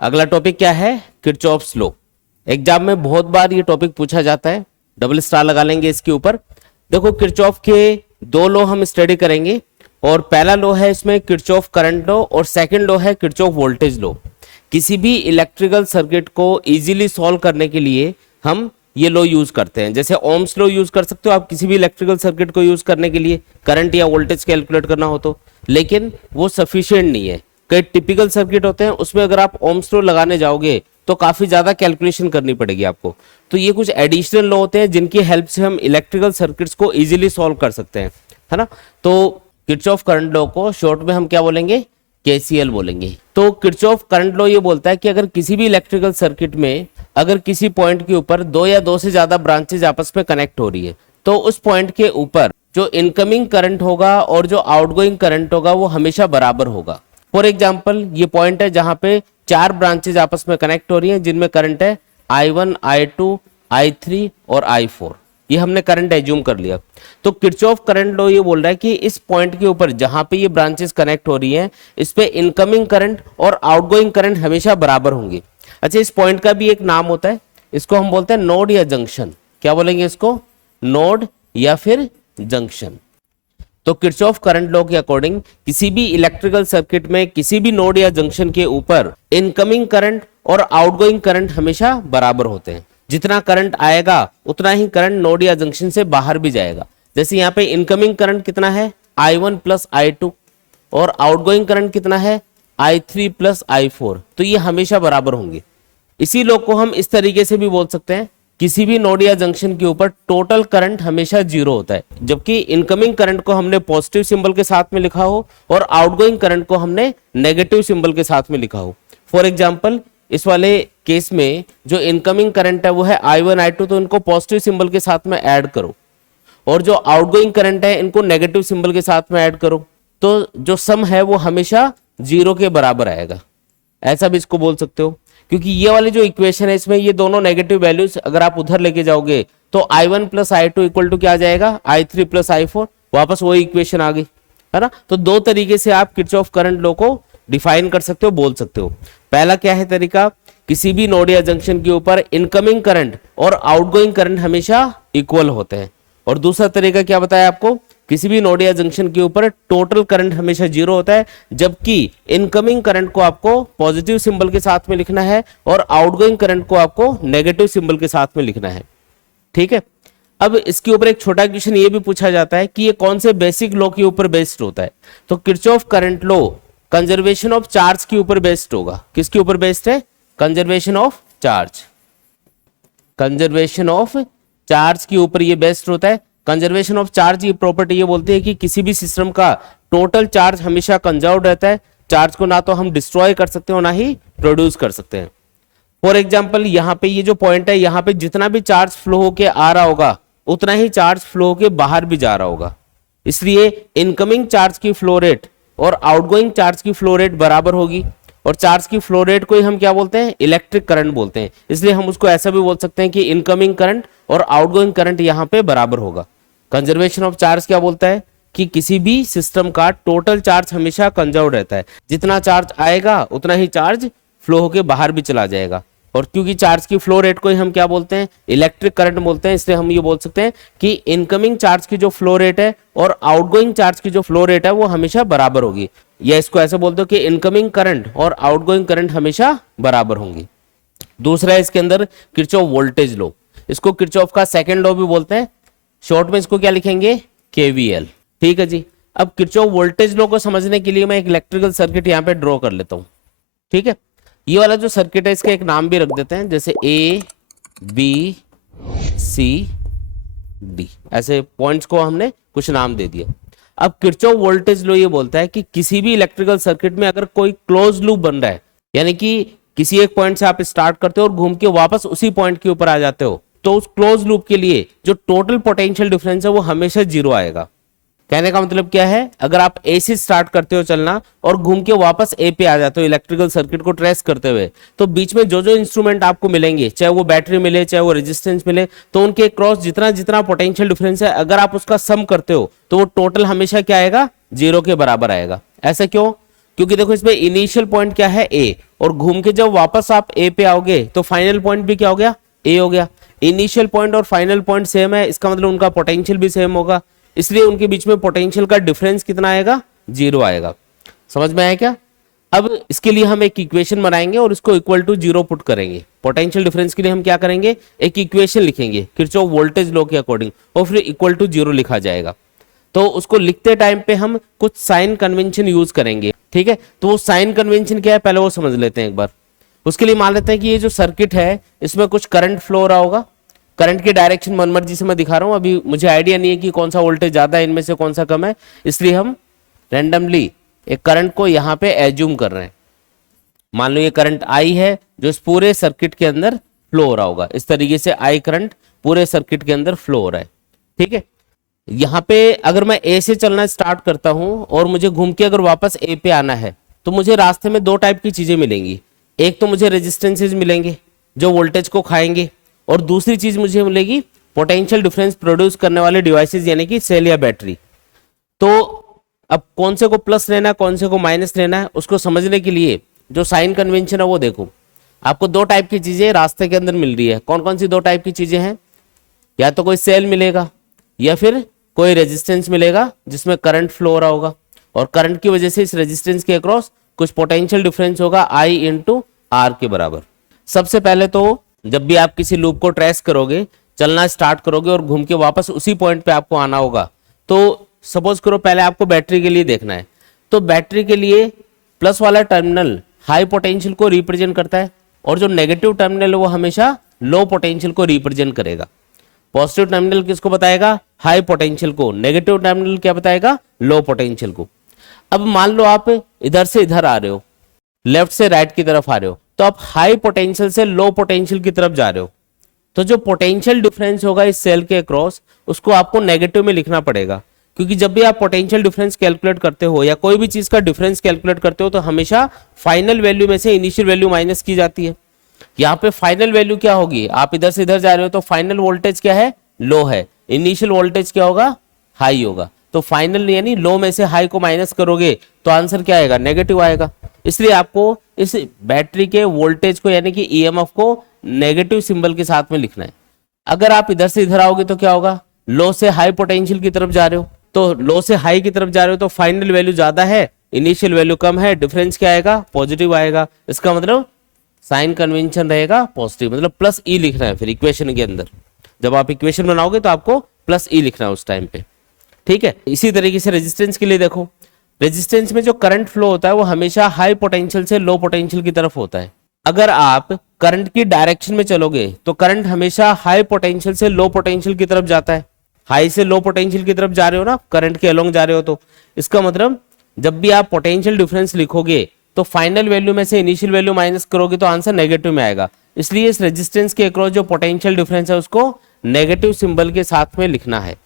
अगला टॉपिक क्या है? Kirchhoff's law. एग्जाम में बहुत बार ये टॉपिक पूछा जाता है, डबल स्टार लगा लेंगे इसके ऊपर। देखो किरचॉफ के दो लॉ हम स्टडी करेंगे, और पहला लॉ है इसमें किरचॉफ करंट लॉ, और सेकंड लॉ है किरचॉफ वोल्टेज लॉ। किसी भी इलेक्ट्रिकल सर्किट को इजीली सॉल्व करने के लिए हम ये लॉ यूज करते हैं। जैसे ओम्स लॉ यूज कर सकते हो आप किसी भी इलेक्ट्रिकल सर्किट को यूज करने के लिए, करंट या वोल्टेज कैलकुलेट करना हो तो, लेकिन वो सफिशिएंट नहीं है। कई टिपिकल सर्किट होते हैं उसमें अगर आप ओम्स लॉ लगाने जाओगे तो काफी ज्यादा कैलकुलेशन करनी पड़ेगी आपको। तो ये कुछ एडिशनल लॉ होते हैं जिनकी हेल्प से हम इलेक्ट्रिकल सर्किट्स को इजीली सॉल्व कर सकते हैं, है ना। तो किरचॉफ करंट लॉ को शॉर्ट में हम क्या बोलेंगे? केसीएल बोलेंगे। तो किरचॉफ करंट लॉ ये बोलता है कि अगर किसी भी इलेक्ट्रिकल सर्किट में अगर किसी पॉइंट के ऊपर दो या दो से ज्यादा ब्रांचेज आपस में कनेक्ट हो रही है, तो उस पॉइंट के ऊपर जो इनकमिंग करंट होगा और जो आउटगोइंग करंट होगा वो हमेशा बराबर होगा। फॉर एग्जाम्पल ये पॉइंट है जहां पे चार ब्रांचेज आपस में कनेक्ट हो रही हैं जिनमें करंट है I1, I2, I3 और I4। ये हमने करंट एज्यूम कर लिया। तो किरचॉफ करंट लॉ ये बोल रहा है कि इस पॉइंट के ऊपर जहां पे ये ब्रांचेस कनेक्ट हो रही हैं इस पे इनकमिंग करंट और आउटगोइंग करंट हमेशा बराबर होंगे। अच्छा, इस पॉइंट का भी एक नाम होता है, इसको हम बोलते हैं नोड या जंक्शन। क्या बोलेंगे इसको? नोड या फिर जंक्शन। तो किरचॉफ करंट लॉ के अकॉर्डिंग किसी भी इलेक्ट्रिकल सर्किट में किसी भी नोड या जंक्शन के ऊपर इनकमिंग करंट और आउटगोइंग करंट हमेशा बराबर होते हैं। जितना करंट आएगा उतना ही करंट नोड या जंक्शन से बाहर भी जाएगा। जैसे यहाँ पे इनकमिंग करंट कितना है? I1 प्लस I2, और आउटगोइंग करंट कितना है? I3 plus I4। तो ये हमेशा बराबर होंगे। इसी लॉ को हम इस तरीके से भी बोल सकते हैं, किसी भी नोड या जंक्शन के ऊपर टोटल करंट हमेशा जीरो होता है, जबकि इनकमिंग करंट को हमने पॉजिटिव सिंबल के साथ में लिखा हो और आउटगोइंग करंट को हमने नेगेटिव सिंबल के साथ में लिखा हो। फॉर एग्जाम्पल इस वाले केस में जो इनकमिंग करंट है वो है I1, I2, तो इनको पॉजिटिव सिंबल के साथ में ऐड करो, और जो आउटगोइंग करंट है इनको नेगेटिव सिंबल के साथ में ऐड करो, तो जो सम है वो हमेशा जीरो के बराबर आएगा। ऐसा भी इसको बोल सकते हो, क्योंकि ये वाली जो इक्वेशन है इसमें ये दोनों नेगेटिव वैल्यूज अगर आप उधर लेके जाओगे तो I1 plus I2 equal to क्या आ जाएगा? I3 plus I4। वापस वही इक्वेशन आ गई, है ना। तो दो तरीके से आप किरचॉफ करंट लॉ को डिफाइन कर सकते हो, बोल सकते हो। पहला क्या है तरीका? किसी भी नोड या जंक्शन के ऊपर इनकमिंग करंट और आउटगोइंग करंट हमेशा इक्वल होते हैं। और दूसरा तरीका क्या बताया आपको? किसी भी नोड या जंक्शन के ऊपर टोटल करंट हमेशा जीरो होता है, जबकि इनकमिंग करंट को आपको पॉजिटिव सिंबल के साथ में लिखना है और आउटगोइंग करंट को आपको नेगेटिव सिंबल के साथ में लिखना है। ठीक है। अब इसके ऊपर एक छोटा क्वेश्चन ये भी पूछा जाता है कि ये कौन से बेसिक लॉ के ऊपर बेस्ड होता है? तो Kirchhoff current law conservation of charge के ऊपर बेस्ड होगा। किसके ऊपर बेस्ड है? Conservation of charge. Conservation of charge के ऊपर ये बेस्ड होता है। कंजर्वेशन ऑफ चार्ज की प्रॉपर्टी ये बोलती है कि किसी भी सिस्टम का टोटल चार्ज हमेशा कंजर्व्ड रहता है। चार्ज को ना तो हम डिस्ट्रॉय कर सकते हो ना ही प्रोड्यूस कर सकते हैं। फॉर एग्जाम्पल यहाँ पे ये जो पॉइंट है, यहाँ पे जितना भी चार्ज फ्लो होके आ रहा होगा उतना ही चार्ज फ्लो होके बाहर भी जा रहा होगा। इसलिए इनकमिंग चार्ज की फ्लो रेट और आउटगोइंग चार्ज की फ्लो रेट बराबर होगी, और चार्ज की फ्लो रेट को ही हम क्या बोलते हैं? इलेक्ट्रिक करंट बोलते हैं। इसलिए हम उसको ऐसा भी बोल सकते हैं कि इनकमिंग करंट और आउटगोइंग करंट यहाँ पे बराबर होगा। कंजर्वेशन ऑफ चार्ज क्या बोलता है कि किसी भी सिस्टम का टोटल चार्ज हमेशा कंजर्व रहता है। जितना चार्ज आएगा उतना ही चार्ज फ्लो होके बाहर भी चला जाएगा, और क्योंकि चार्ज की फ्लो रेट को ही हम क्या बोलते हैं? इलेक्ट्रिक करंट बोलते हैं। इसलिए हम ये बोल सकते हैं कि इनकमिंग चार्ज की जो फ्लो रेट है और आउटगोइंग चार्ज की जो फ्लो रेट है वो हमेशा बराबर होगी। या इसको ऐसे बोलते हो कि इनकमिंग करंट और आउटगोइंग करंट हमेशा बराबर होंगी। दूसरा है इसके अंदर किरचॉफ वोल्टेज लॉ। इसको किरचॉफ का सेकंड लॉ भी बोलते हैं। शॉर्ट में इसको क्या लिखेंगे? KVL। ठीक है जी। अब किरचॉफ वोल्टेज लॉ को समझने के लिए मैं एक इलेक्ट्रिकल सर्किट यहाँ पे ड्रॉ कर लेता हूँ। ठीक है। ये वाला जो सर्किट है इसका एक नाम भी रख देते हैं, जैसे A, B, C, D। ऐसे पॉइंट्स को हमने कुछ नाम दे दिया। अब किरचॉफ वोल्टेज लॉ ये बोलता है कि किसी भी इलेक्ट्रिकल सर्किट में अगर कोई क्लोज लूप बन रहा है, यानी कि किसी एक पॉइंट से आप स्टार्ट करते हो और घूम के वापस उसी पॉइंट के ऊपर आ जाते हो, तो उस क्लोज लूप के लिए जो टोटल पोटेंशियल डिफरेंस है वो हमेशा जीरो आएगा। कहने का मतलब क्या है? अगर आप ए से स्टार्ट करते हो चलना और घूम के वापस ए पे आ जाते हो इलेक्ट्रिकल सर्किट को ट्रेस करते हुए, तो बीच में जो जो इंस्ट्रूमेंट आपको मिलेंगे, चाहे वो बैटरी मिले चाहे वो रेजिस्टेंस मिले, तो उनके क्रॉस जितना जितना पोटेंशियल डिफरेंस है अगर आप उसका सम करते हो तो वो टोटल हमेशा क्या आएगा? जीरो के बराबर आएगा। ऐसा क्यों? क्योंकि देखो इसमें इनिशियल पॉइंट क्या है? ए, और घूम के जब वापस आप ए पे आओगे तो फाइनल पॉइंट भी क्या हो गया, ए हो गया। इनिशियल पॉइंट और फाइनल पॉइंट सेम है, इसका मतलब उनका पोटेंशियल भी सेम होगा, इसलिए उनके बीच में पोटेंशियल का डिफरेंस कितना आएगा, 0 आएगा। समझ में आया क्या? अब इसके लिए हम एक इक्वेशन बनाएंगे और इसको इक्वल टू 0 पुट करेंगे। पोटेंशियल डिफरेंस के लिए हम क्या करेंगे, एक इक्वेशन लिखेंगे किरचॉफ वोल्टेज लॉ के अकॉर्डिंग और फिर इक्वल टू 0 लिखा जाएगा। तो उसको लिखते टाइम पे हम कुछ साइन कन्वेंशन यूज करेंगे, ठीक है। तो वो साइन कन्वेंशन क्या है पहले वो समझ लेते हैं एक बार। उसके लिए मान लेते हैं कि ये जो सर्किट है इसमें कुछ करंट फ्लो हो रहा होगा, करंट की डायरेक्शन मनमर्जी से मैं दिखा रहा हूं, अभी मुझे आइडिया नहीं है कि कौन सा वोल्टेज ज्यादा है इनमें से कौन सा कम है, इसलिए हम रैंडमली एक करंट को यहां पे एज्यूम कर रहे हैं। मान लो ये करंट आई है जो इस पूरे सर्किट के अंदर फ्लो हो रहा होगा, इस तरीके से आई करंट पूरे सर्किट के अंदर फ्लो हो रहा है, ठीक है। यहाँ पे अगर मैं ए से चलना स्टार्ट करता हूं और मुझे घूम के अगर वापस ए पे आना है तो मुझे रास्ते में दो टाइप की चीजें मिलेंगी। एक तो मुझे रेजिस्टेंसेज मिलेंगे जो वोल्टेज को खाएंगे, और दूसरी चीज मुझे मिलेगी पोटेंशियल डिफरेंस प्रोड्यूस करने वाले डिवाइसेस यानी कि सेल या बैटरी। तो अब कौन से को प्लस लेना है कौन से को माइनस लेना है उसको समझने के लिए जो साइन कन्वेंशन है वो देखो। आपको दो टाइप की चीजें रास्ते के अंदर मिल रही है। कौन कौन सी दो टाइप की चीजें हैं? या तो कोई सेल मिलेगा या फिर कोई रेजिस्टेंस मिलेगा जिसमें करंट फ्लो हो रहा होगा, और करंट की वजह से इस रेजिस्टेंस के अक्रॉस कुछ पोटेंशियल डिफरेंस होगा I इंटू आर के बराबर। सबसे पहले तो जब भी आप किसी लूप को ट्रेस करोगे, चलना स्टार्ट करोगे और घूम के वापस उसी पॉइंट पे आपको आना होगा, तो सपोज करो पहले आपको बैटरी के लिए देखना है। तो बैटरी के लिए प्लस वाला टर्मिनल हाई पोटेंशियल को रिप्रेजेंट करता है और जो नेगेटिव टर्मिनल है वो हमेशा लो पोटेंशियल को रिप्रेजेंट करेगा। पॉजिटिव टर्मिनल किसको बताएगा? हाई पोटेंशियल को। नेगेटिव टर्मिनल क्या बताएगा? लो पोटेंशियल को। अब मान लो आप इधर से इधर आ रहे हो, लेफ्ट से राइट की तरफ आ रहे हो, तो आप हाई पोटेंशियल से लो पोटेंशियल की तरफ जा रहे हो, तो जो पोटेंशियल डिफरेंस होगा इस सेल के अक्रॉस उसको आपको नेगेटिव में लिखना पड़ेगा, क्योंकि जब भी आप पोटेंशियल डिफरेंस कैलकुलेट करते हो या कोई भी चीज का डिफरेंस कैलकुलेट करते हो तो हमेशा फाइनल वैल्यू में से इनिशियल वैल्यू माइनस की जाती है। यहाँ पे फाइनल वैल्यू क्या होगी? आप इधर से इधर जा रहे हो तो फाइनल वोल्टेज क्या है? लो है। इनिशियल वोल्टेज क्या होगा? हाई होगा। तो फाइनल यानी लो में से हाई को माइनस करोगे तो आंसर क्या आएगा? नेगेटिव आएगा। इसलिए आपको इस बैटरी के वोल्टेज को यानी कि ईएमएफ को नेगेटिव सिंबल के साथ में लिखना है। अगर आप इधर से इधर आओगे तो क्या होगा? लो से हाई पोटेंशियल की तरफ जा रहे हो, तो लो से हाई की तरफ जा रहे हो तो फाइनल वैल्यू ज्यादा है, इनिशियल वैल्यू कम है, डिफरेंस क्या आएगा? पॉजिटिव आएगा। इसका मतलब साइन कन्वेंशन रहेगा पॉजिटिव, मतलब प्लस ई लिखना है फिर इक्वेशन के अंदर। जब आप इक्वेशन बनाओगे तो आपको प्लस ई लिखना है उस टाइम पे, ठीक है। इसी तरीके से रेजिस्टेंस के लिए देखो, रेजिस्टेंस में जो करंट फ्लो होता है वो हमेशा हाई पोटेंशियल से लो पोटेंशियल की तरफ होता है। अगर आप करंट की डायरेक्शन में चलोगे तो करंट हमेशा हाई पोटेंशियल से लो पोटेंशियल की तरफ जाता है। हाई से लो पोटेंशियल की तरफ जा रहे हो ना, करंट के अलोंग जा रहे हो, तो इसका मतलब जब भी आप पोटेंशियल डिफरेंस लिखोगे तो फाइनल वैल्यू में से इनिशियल वैल्यू माइनस करोगे तो आंसर नेगेटिव में आएगा। इसलिए इस रेजिस्टेंस के अक्रॉस जो पोटेंशियल डिफरेंस है उसको नेगेटिव सिंबल के साथ में लिखना है,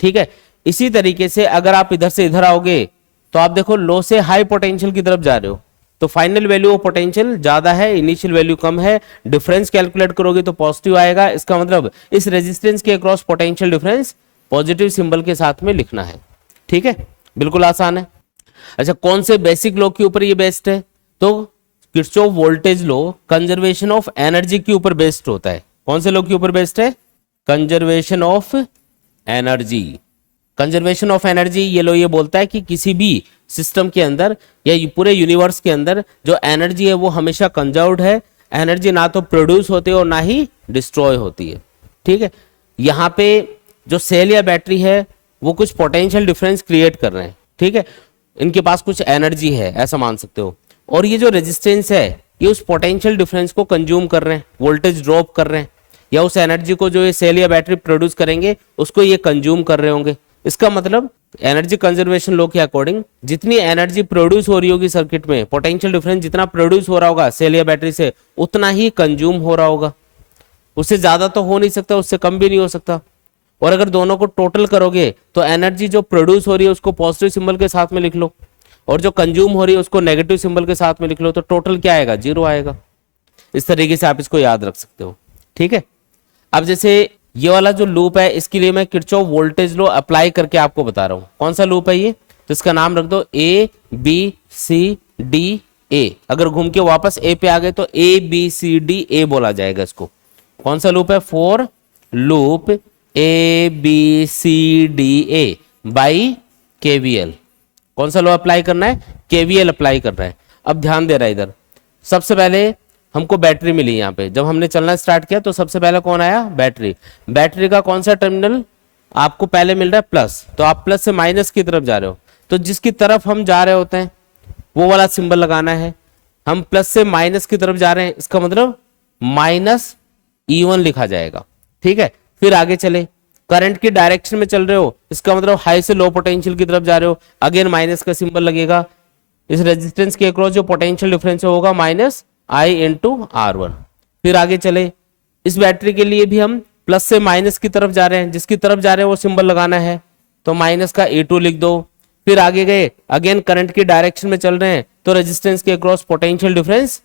ठीक है। इसी तरीके से अगर आप इधर से इधर आओगे तो आप देखो लो से हाई पोटेंशियल की तरफ जा रहे हो तो फाइनल वैल्यू पोटेंशियल ज्यादा है, इनिशियल वैल्यू कम है, डिफरेंस कैलकुलेट करोगे तो पॉजिटिव आएगा। इसका मतलब इस रेजिस्टेंस के across potential difference positive symbol के साथ में लिखना है, ठीक है। बिल्कुल आसान है। अच्छा, कौन से बेसिक लॉ के ऊपर ये बेस्ड है? तो Kirchhoff voltage law conservation of energy के ऊपर बेस्ड होता है। कौन से लॉ के ऊपर बेस्ड है? Conservation of energy. Conservation of energy ये लो ये बोलता है कि किसी भी सिस्टम के अंदर या पूरे यूनिवर्स के अंदर जो एनर्जी है वो हमेशा कंजर्व्ड है। एनर्जी ना तो प्रोड्यूस होती है और ना ही डिस्ट्रॉय होती है, ठीक है। यहाँ पे जो सेल या बैटरी है वो कुछ पोटेंशियल डिफरेंस क्रिएट कर रहे हैं, ठीक है। इनके पास कुछ एनर्जी है ऐसा मान सकते हो, और ये जो रेजिस्टेंस है ये उस पोटेंशियल डिफरेंस को कंज्यूम कर रहे हैं, वोल्टेज ड्रॉप कर रहे हैं, या उस एनर्जी को जो ये सेल या बैटरी प्रोड्यूस करेंगे उसको ये कंज्यूम कर रहे होंगे। इसका मतलब एनर्जी कंजर्वेशन लॉ के अकॉर्डिंग जितनी एनर्जी प्रोड्यूस हो रही होगी सर्किट में, पोटेंशियल डिफरेंस जितना प्रोड्यूस हो रहा होगा सेल या बैटरी से उतना ही कंज्यूम हो रहा होगा। उससे ज्यादा तो हो नहीं सकता, उससे कम भी नहीं हो सकता। और अगर दोनों को टोटल करोगे तो एनर्जी जो प्रोड्यूस हो रही है उसको पॉजिटिव सिंबल के साथ में लिख लो और जो कंज्यूम हो रही है उसको नेगेटिव सिंबल के साथ में लिख लो, तो टोटल क्या आएगा? 0 आएगा। इस तरीके से आप इसको याद रख सकते हो, ठीक है। अब जैसे ये वाला जो लूप है इसके लिए मैं किरचॉफ वोल्टेज लॉ अप्लाई करके आपको बता रहा हूं। कौन सा लूप है ये? तो इसका नाम रख दो A B C D ए, अगर घूम के वापस ए पे आ गए तो ए बी सी डी ए बोला जाएगा इसको। कौन सा लूप है? For loop a b c d a by KVL. कौन सा लॉ अप्लाई करना है? केवीएल अप्लाई करना है। अब ध्यान दे रहा है इधर, सबसे पहले हमको बैटरी मिली यहाँ पे, जब हमने चलना स्टार्ट किया तो सबसे पहले कौन आया? बैटरी। बैटरी का कौन सा टर्मिनल आपको पहले मिल रहा है? प्लस। तो आप प्लस से माइनस की तरफ जा रहे हो, तो जिसकी तरफ हम जा रहे होते हैं वो वाला सिंबल लगाना है। हम प्लस से माइनस की तरफ जा रहे हैं, इसका मतलब माइनस E1 लिखा जाएगा। ठीक है, फिर आगे चले, करंट की डायरेक्शन में चल रहे हो, इसका मतलब हाई से लो पोटेंशियल की तरफ जा रहे हो, अगेन माइनस का सिंबल लगेगा। इस रेजिस्टेंस के अक्रॉस जो पोटेंशियल डिफरेंस होगा माइनस I इंटू R1। फिर आगे चले, इस बैटरी के लिए भी हम प्लस से माइनस की तरफ जा रहे हैं, जिसकी तरफ जा रहे हैं वो सिंबल लगाना है, तो माइनस का E2 लिख दो। फिर आगे गए, अगेन करंट की डायरेक्शन में चल रहे हैं, तो रेजिस्टेंस के across potential difference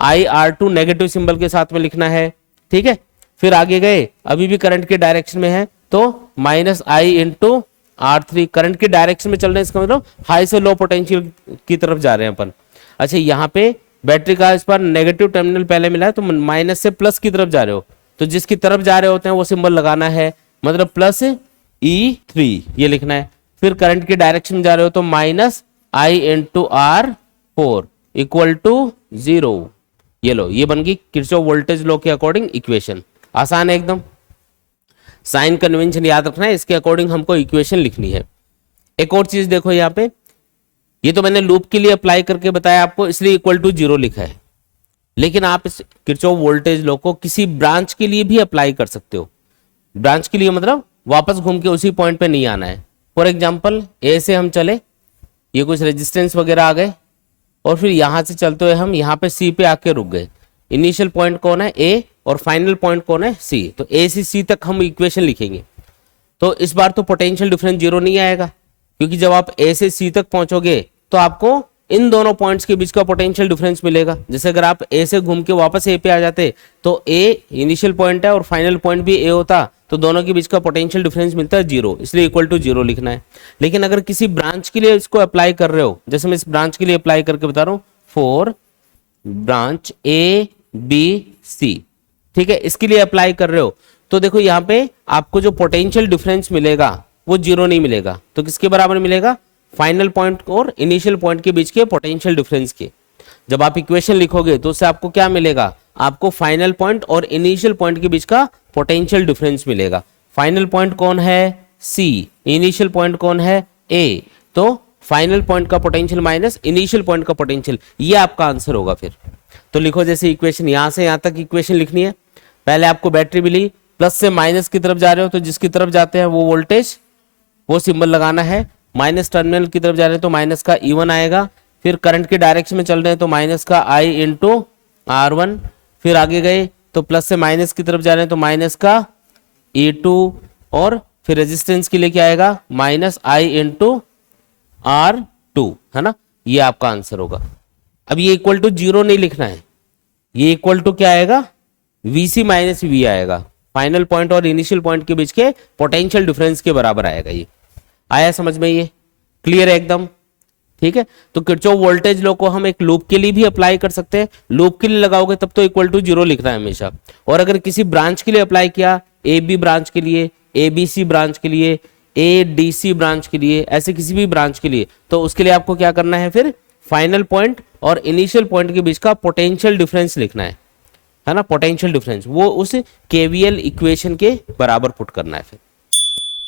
IR2 negative symbol के साथ में लिखना है। ठीक है, फिर आगे गए, अभी भी करंट के डायरेक्शन में है, तो minus I into R3। Current की डायरेक्शन में चल रहे हैं, इसका मतलब हाई से लो पोटेंशियल की तरफ जा रहे हैं अपन। अच्छा, यहाँ पे बैटरी का इस पर नेगेटिव टर्मिनल पहले मिला है, तो माइनस से प्लस की तरफ जा रहे हो, तो जिसकी तरफ जा रहे होते हैं वो सिंबल लगाना है, मतलब प्लस E3 ये लिखना है। फिर करंट की डायरेक्शन में जा रहे हो तो minus I into R4 equal to 0। ये लो, ये बन गई किरचॉफ वोल्टेज लॉ के अकॉर्डिंग इक्वेशन। आसान है एकदम, साइन कन्वेंशन याद रखना है, इसके अकॉर्डिंग हमको इक्वेशन लिखनी है। एक और चीज देखो यहाँ पे, ये तो मैंने लूप के लिए अप्लाई करके बताया आपको, इसलिए इक्वल टू 0 लिखा है, लेकिन आप इस किरचॉफ वोल्टेज लॉ को किसी ब्रांच के लिए भी अप्लाई कर सकते हो। ब्रांच के लिए मतलब वापस घूम के उसी पॉइंट पे नहीं आना है। फॉर एग्जाम्पल, ए से हम चले, ये कुछ रेजिस्टेंस वगैरह आ गए, और फिर यहां से चलते हुए हम यहाँ पे सी पे आके रुक गए। इनिशियल पॉइंट कौन है? ए, और फाइनल पॉइंट कौन है? सी। तो ए से सी तक हम इक्वेशन लिखेंगे, तो इस बार तो पोटेंशियल डिफरेंस 0 नहीं आएगा, क्योंकि जब आप ए से सी तक पहुंचोगे तो आपको इन दोनों पॉइंट्स के बीच का पोटेंशियल डिफरेंस मिलेगा। जैसे अगर आप ए से घूम के वापस ए पे आ जाते, तो ए इनिशियल पॉइंट है और फाइनल पॉइंट भी ए होता, तो दोनों के बीच का पोटेंशियल डिफरेंस मिलता है 0, इसलिए इक्वल टू 0 लिखना है। लेकिन अगर किसी ब्रांच के लिए इसको अप्लाई कर रहे हो, जैसे मैं इस ब्रांच के लिए अप्लाई करके बता रहा हूँ, for branch a b c, ठीक है, इसके लिए अप्लाई कर रहे हो, तो देखो यहाँ पे आपको जो पोटेंशियल डिफरेंस मिलेगा वो 0 नहीं मिलेगा, तो किसके बराबर मिलेगा? फाइनल पॉइंट और इनिशियल पॉइंट के बीच के पोटेंशियल डिफरेंस के। जब आप इक्वेशन लिखोगे तो उससे आपको क्या मिलेगा? आपको फाइनल पॉइंट और इनिशियल पॉइंट के बीच का पोटेंशियल डिफरेंस मिलेगा। फाइनल पॉइंट कौन है? सी। इनिशियल पॉइंट कौन है? ए। तो फाइनल पॉइंट का पोटेंशियल माइनस इनिशियल पॉइंट का पोटेंशियल, ये आपका आंसर होगा। फिर तो लिखो, जैसे इक्वेशन यहां से यहां तक इक्वेशन लिखनी है। पहले आपको बैटरी मिली, प्लस से माइनस की तरफ जा रहे हो, तो जिसकी तरफ जाते हैं वो वोल्टेज, वो सिंबल लगाना है। माइनस टर्मिनल की तरफ जा रहे हैं तो माइनस का E1 आएगा। फिर करंट के डायरेक्शन में चल रहे हैं तो माइनस का I इंटू R1। फिर आगे गए तो प्लस से माइनस की तरफ जा रहे हैं तो माइनस का E2, और फिर रेजिस्टेंस के लिए क्या आएगा? माइनस I इंटू R2, है ना, ये आपका आंसर होगा। अब ये इक्वल टू 0 नहीं लिखना है, ये इक्वल टू क्या आएगा? VC माइनस V आएगा। फाइनल पॉइंट और इनिशियल पॉइंट के बीच के पोटेंशियल डिफरेंस के बराबर आएगा। ये आया समझ में? ये क्लियर है एकदम? ठीक है, तो किरचॉफ वोल्टेज लॉ को हम एक लूप के लिए भी अप्लाई कर सकते हैं। लूप के लिए लगाओगे तब तो इक्वल टू 0 लिखना है हमेशा, और अगर किसी ब्रांच के लिए अप्लाई किया, ए बी ब्रांच के लिए, ABC ब्रांच के लिए, ADC ब्रांच के लिए, ऐसे किसी भी ब्रांच के लिए, तो उसके लिए आपको क्या करना है? फिर फाइनल पॉइंट और इनिशियल पॉइंट के बीच का पोटेंशियल डिफरेंस लिखना है ना, पोटेंशियल डिफरेंस वो उस KVL इक्वेशन के बराबर पुट करना है। फिर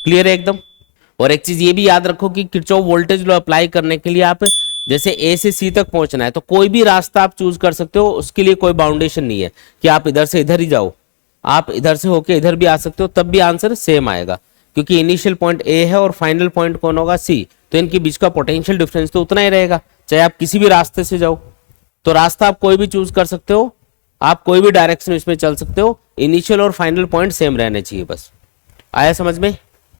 क्लियर है एकदम? और एक चीज ये भी याद रखो कि किरचॉफ वोल्टेज लॉ अप्लाई करने के लिए आप जैसे ए से सी तक पहुंचना है, तो कोई भी रास्ता आप चूज कर सकते हो, उसके लिए कोई बाउंडेशन नहीं है कि आप इधर से इधर ही जाओ। आप इधर से होके इधर भी आ सकते हो, तब भी आंसर सेम आएगा, क्योंकि इनिशियल पॉइंट ए है और फाइनल पॉइंट कौन होगा? सी। तो इनके बीच का पोटेंशियल डिफरेंस तो उतना ही रहेगा, चाहे आप किसी भी रास्ते से जाओ। तो रास्ता आप कोई भी चूज कर सकते हो, आप कोई भी डायरेक्शन इसमें चल सकते हो, इनिशियल और फाइनल पॉइंट सेम रहने चाहिए बस। आया समझ में?